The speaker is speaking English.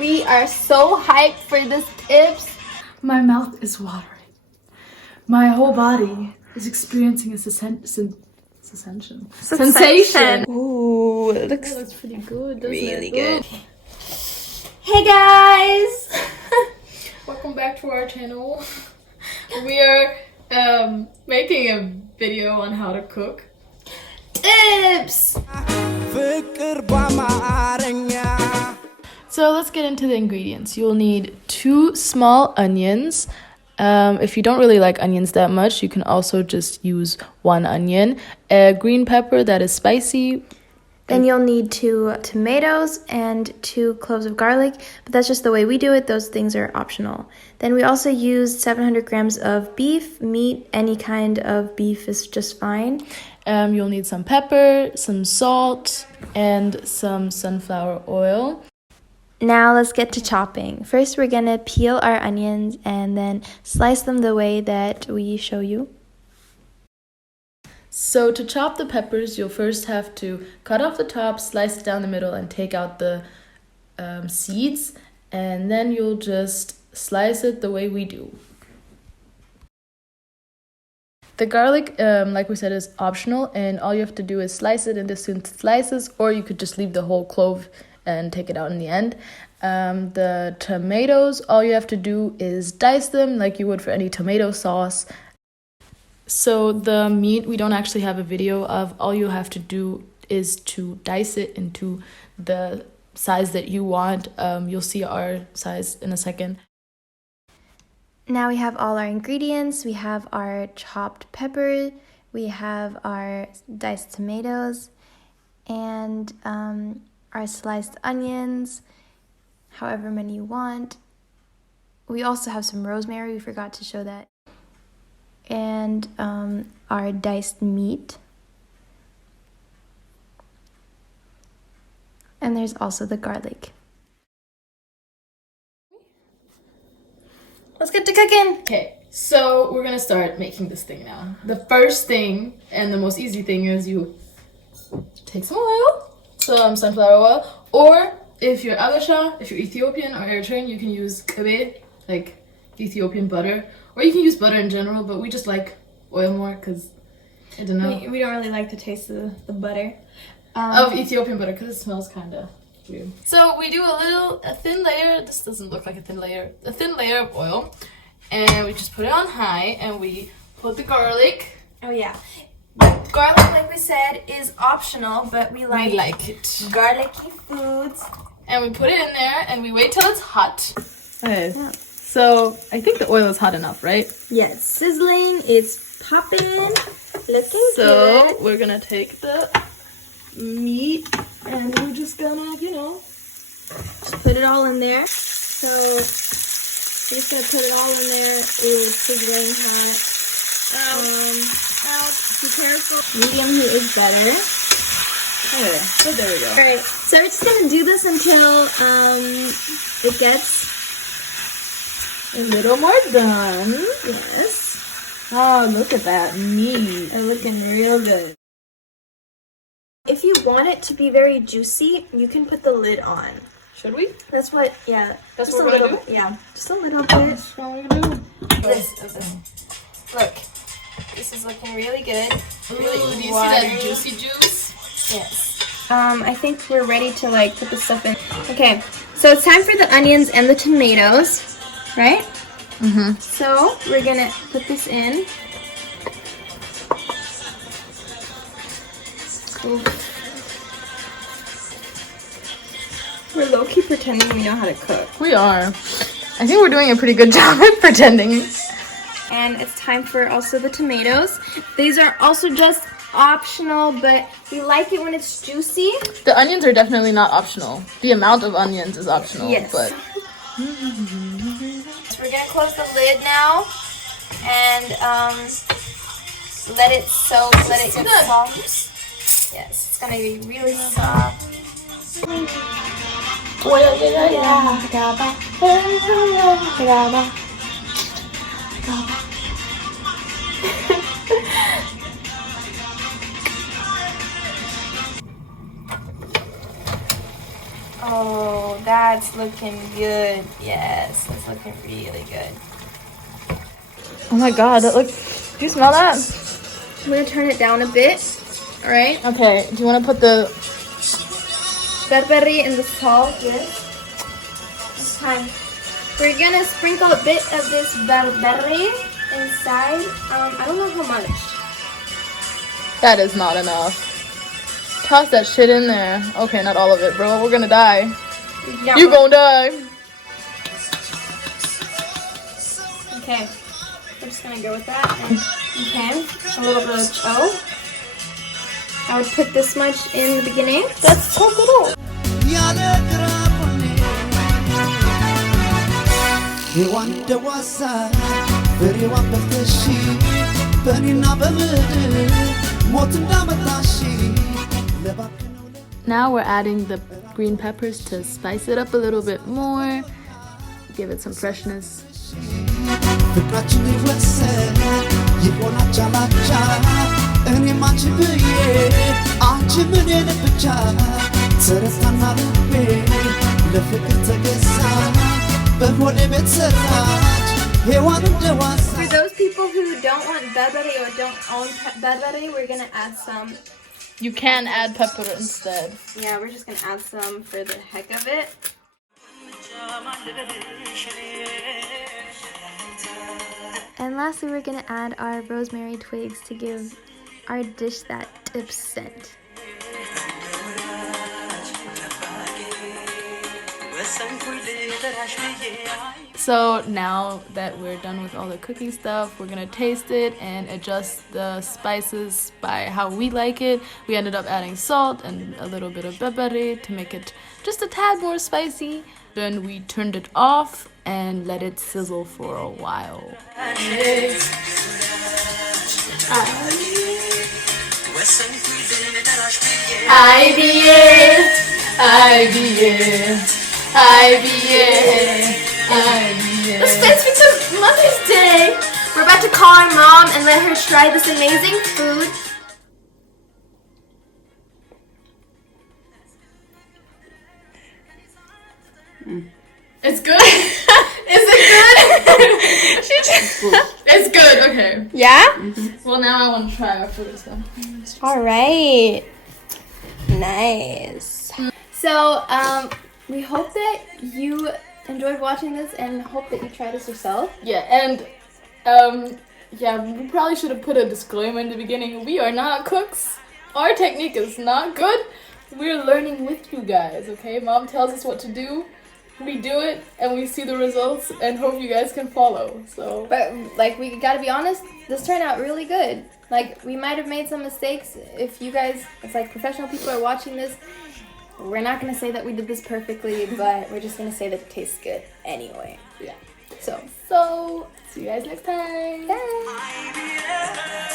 We are so hyped for this tips. My mouth is watering. My whole body is experiencing a sensation. Ooh, it That looks pretty good, doesn't really it? good. Hey guys! Welcome back to our channel. We are making a video on how to cook. Tips! So let's get into the ingredients. You'll need 2 small onions. If you don't really like onions that much, you can also just use 1 onion. A green pepper that is spicy. Then you'll need 2 tomatoes and 2 cloves of garlic, but that's just the way we do it. Those things are optional. Then we also use 700 grams of beef, meat, any kind of beef is just fine. You'll need some pepper, some salt, and some sunflower oil. Now let's get to chopping. First, we're gonna peel our onions and then slice them the way that we show you. So to chop the peppers, you'll first have to cut off the top, slice it down the middle, and take out the seeds. And then you'll just slice it the way we do. The garlic, like we said, is optional, and all you have to do is slice it into thin slices, or you could just leave the whole clove and take it out in the end. The tomatoes, all you have to do is dice them like you would for any tomato sauce. So the meat, we don't actually have a video of. All you have to do is to dice it into the size that you want. You'll see our size in a second. Now we have all our ingredients. We have our chopped pepper, we have our diced tomatoes, and our sliced onions, however many you want. We also have some rosemary, we forgot to show that. And our diced meat. And there's also the garlic. Let's get to cooking. Okay, so we're gonna start making this thing now. The first thing and the most easy thing is you take some oil, some sunflower oil, or if you're Abasha, if you're Ethiopian or Eritrean, you can use kebe, like Ethiopian butter, or you can use butter in general, but we just like oil more because I don't know. We don't really like the taste of the butter. Of Ethiopian butter because it smells kind of weird. So we do a thin layer. This doesn't look like a thin layer of oil, and we just put it on high, and we put the garlic. Oh yeah. The garlic, like we said, is optional, but we like it. garlicky foods. And we put it in there, and we wait till it's hot. Okay. Yeah. So I think the oil is hot enough, right? Yeah, it's sizzling, it's popping, looking So good. we're gonna take the meat, and we're just gonna, Just put it all in there. So we're just gonna put it all in there. Ooh, it's sizzling hot. Be careful. Medium heat is better. Okay, so there we go. Alright, so we're just gonna do this until it gets A little more done. yes. Oh, look at that meat. They're looking real good. If you want it to be very juicy, you can put the lid on. Should we? That's what, yeah. That's just what a we're little gonna bit. Yeah, just a little bit. What we're gonna do? Look, this is looking really good. Ooh, Really do you see watery. that juicy juice? Yes. I think we're ready to put the stuff in. Okay, so it's time for the onions and the tomatoes, right? Mm-hmm. So we're gonna put this in. Ooh. We're low-key pretending we know how to cook. We are. I think we're doing a pretty good job at pretending. And it's time for also the tomatoes. These are also just optional, but we like it when it's juicy. The onions are definitely not optional. The amount of onions is optional. Yes. But So we're gonna close the lid now and let it soak, let it get soft. Yes, it's gonna be really soft. Oh, that's looking good. Yes, that's looking really good. Oh my god, that looks. Do you smell that? I'm gonna turn it down a bit. All right. Okay, do you want to put the. Berbere and the salt. Yes. It's time. We're gonna sprinkle a bit of this berbere inside. I don't know how much. That is not enough. Toss that shit in there. Okay, not all of it, bro. We're gonna die. Yeah. You gonna die. Okay. We're just gonna go with that. And, okay. A little bit of cho. I would put this much in the beginning. That's so little. Now we're adding the green peppers to spice it up a little bit more, give it some freshness. For those people who don't want berbere or don't own berbere, we're gonna add some. You can add pepper instead. Yeah, we're just gonna add some for the heck of it. And lastly, we're gonna add our rosemary twigs to give our dish that tip scent. So now that we're done with all the cooking stuff, we're gonna taste it and adjust the spices by how we like it. We ended up adding salt and a little bit of berbere to make it just a tad more spicy. Then we turned it off and let it sizzle for a while. Let's dance for Mother's Day. We're about to call our mom and let her try this amazing food. It's good. Is it good? It's good. Okay. Yeah? Well, now I want to try our food. So. All right. Nice. So, we hope that you enjoyed watching this and hope that you try this yourself. Yeah, and yeah, we probably should have put a disclaimer in the beginning. We are not cooks. Our technique is not good. We're learning with you guys, okay? Mom tells us what to do. We do it, and we see the results, and hope you guys can follow. So, But, like, we gotta be honest, this turned out really good. Like, we might have made some mistakes. If you guys, it's like professional people are watching this, we're not gonna say that we did this perfectly, but we're just gonna say that it tastes good anyway. yeah. So, So, see you guys next time. bye!